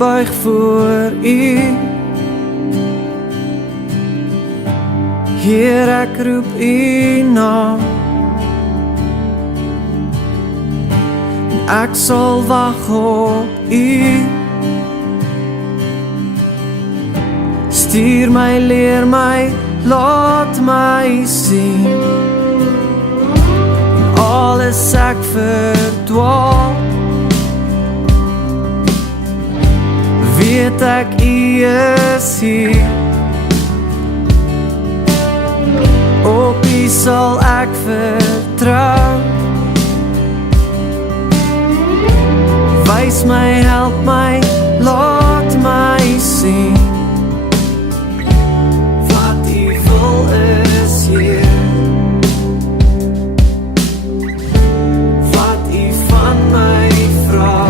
buig voor U. Heer, ek roep U naam. Ek sal wag op U. Stuur my, leer my, laat my sien. In alles ek verdwaal, weet ek U is hier. Op U sal ek vertrou. Wys my, help my, laat my sien. Wat U wil is hier. Wat U van my vra.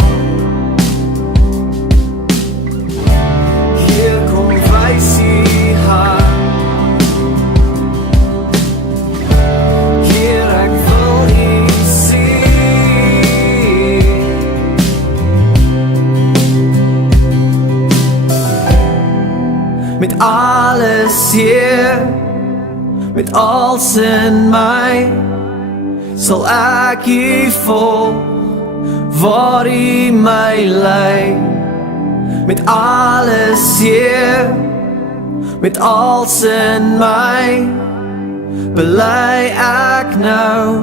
Hier kom wys U haar. Met alles hier, met als in my, sal ek U volg, waar U my lei. Met alles hier, met als in my, bely ek nou,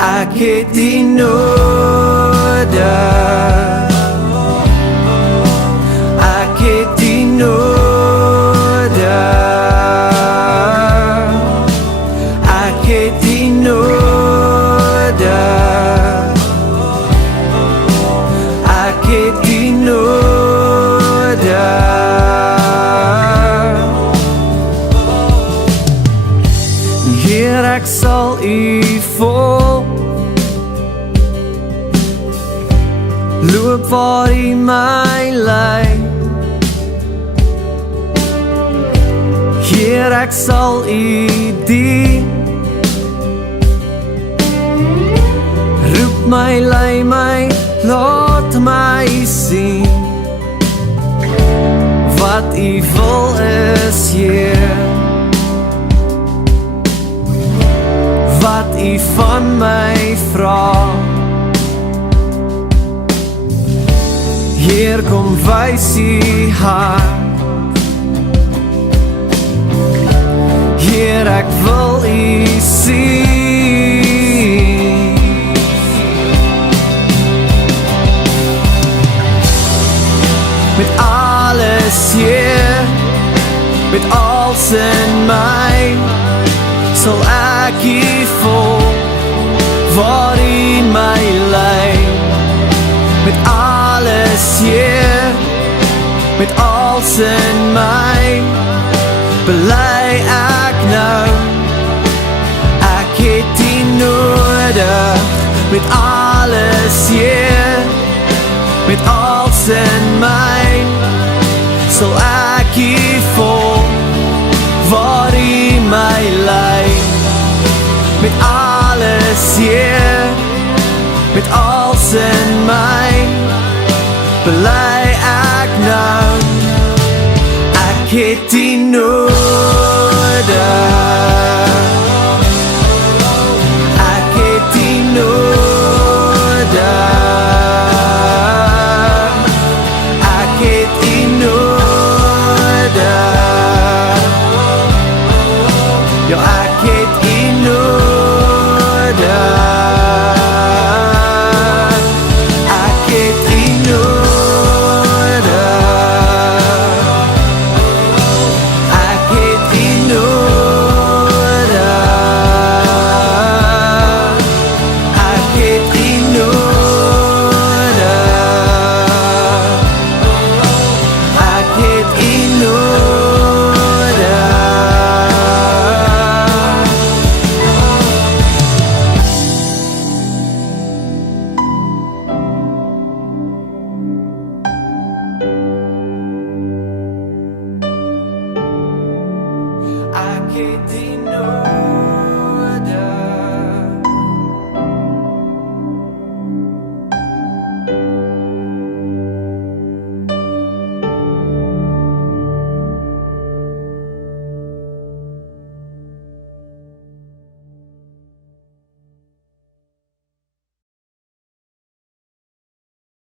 ek het U nodig. Ek het U nodig. Ek het U nodig. Ek het U nodig. Heer, ek sal U volg, loop waar U my lei. Heer, ek sal U dien. Roep my, lei my, laat my sien. Wat U wil is hier. Wat U van my vra. Heer, kom wys U haar. Heer, ek wil U sien. Met alles hier, met als in my, sal ek U volg, waar U my lei. Met alles hier, met als in my, bely ek nou, ek het U nodig. Met alles hier, met als in my, sal ek U volg, waar U my lei. Met alles hier, met als in my, bely ek nou, ek het U nodig.